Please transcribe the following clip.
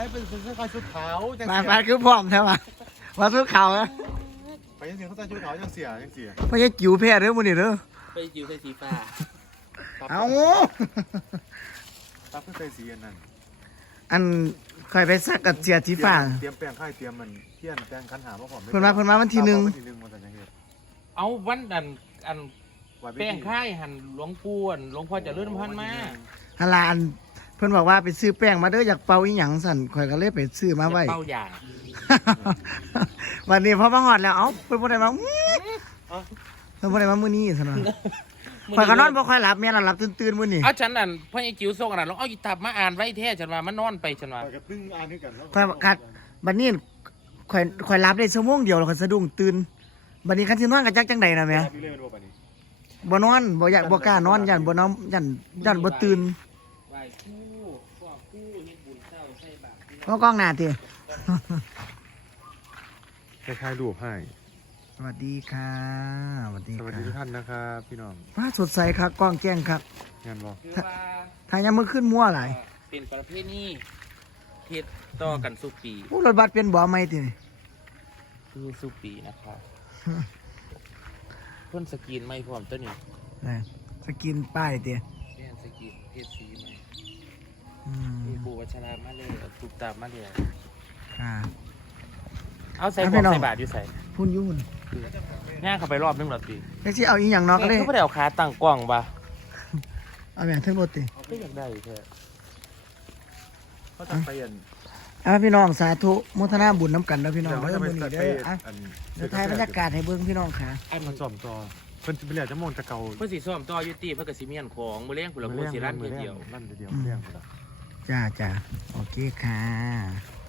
เป็นเสื้อชุดขาวจังมาเสียมาคือพร้อมใช่ไหมมาซื้อข่าวนะไปยังเสียเขาใส่ชุดขาวจังเสียไม่ใช่จิ๋วแพ้เด้อมื้อนี้เด้อไปจิ๋วใส่สีฟ้าเอาตับก็ใส่สีอันนั้นอันค่อยไปซักกับเสียสีฟ้าเตรียมแป้งไข่เตรียมมันเทียนแป้งคันหามาพร้อมเพิ่นมาวันที่หนึ่งวันที่หนึ่งมาแต่ยังเฮ็ดเอาวันอันแป้งค่ายหันหลวงปู่หลวงพ่อเจะเลื่อนพันมาฮาลาอันเพิ่นบอกว่าไปซื้อแป้งมาเด้ออยากเป่าอีหยังสั่นข่อยก็เลยไปซื้อมาไว้เป้าอย่างวันนี้พอมาฮอดแล้วเอ้าเพิ่นบ่ได้มาเพิ่นบ่ได้มามื้อนี้ซั่นน่ะข่อยก็นอนบ่ค่อยหลับแม่นหลับตื่นๆมื้อนี้เอาฉันอันพ่อไอ้จิ๋วส่งอันนั้นลองเอาอีตับมาอ่านไว้แท้ฉันว่ามันนอนไปฉันว่าไปกับพึ่งอ่านด้วยกันแล้วข่อยกัดบัดนี้ข่อยหลับได้ชั่วโมงเดียวแล้วก็สะดุ้งตื่นบัดนี้คันสินอนก็จักจังได๋น่ะแม่พี่เล่นเป็นว่าปานนี้บ่นอนบ่อยากบ่กล้านอนย่านบ่นอนย่านบ่ตื่นไหว้ครู่พวกครู่เฮ็ดบุญเจ้าใส่บาตรก็กล้องหน้าติคล้ายๆรูปให้สวัสดีค่ะสวัสดีสวัสค่ะดีทุกท่านนะครับพี่น้องฟ้าสดใสครับกล้องแจ้งครับงานบอกคือว่าทางยังมือขึ้นมั่วหลายเป็นประเพณีเฮ็ดต่อกันสุปีผู้รถบัสเป็นบ่อใหม่ตินี่คือสุปีนะครับเพิ่นสกรีนไม่พร้อมตัวนี้นะสกินป้ายติแม่นสกรีนเทศสีใหม่อืมมีปู่วัชรามาเลยถูกตามมาเลยค่ะเอาใส่เอาบไปอกนอนใส่บาทอยู่ใส่พุ่นยุ่นย่างเข้าไปรอบนึงหรอตีแท็กซี่เอาอีหยังเนาะก็เลยเขาไม่ได้เอาขาตั้งกล้องปะเอาแม่นทั้งรถติก็อยากได้แค่เขาจะไปอันพี่น้องสาธุโมทนาบุญน้ำกันเด้อพี่น้องเดี๋ยวเด้เขาอจะไปมื้อนี้ไปเด้ออ่ะอันเดี๋ยวถ่ายบรรยากาศให้เบิ่งพี่น้องค่ะอันมันซ่อมต่อเพิ่นจะไปเรียกจะโมงจะเก่าเพื่อสีส้มต่อยุติเพื่อกสิเมียนของมือเลี้ยงผุนละกูสีร้านเดียวลั่นเดียวอืมเลี้ยงไปแล้วจ้าโอเคค่ะ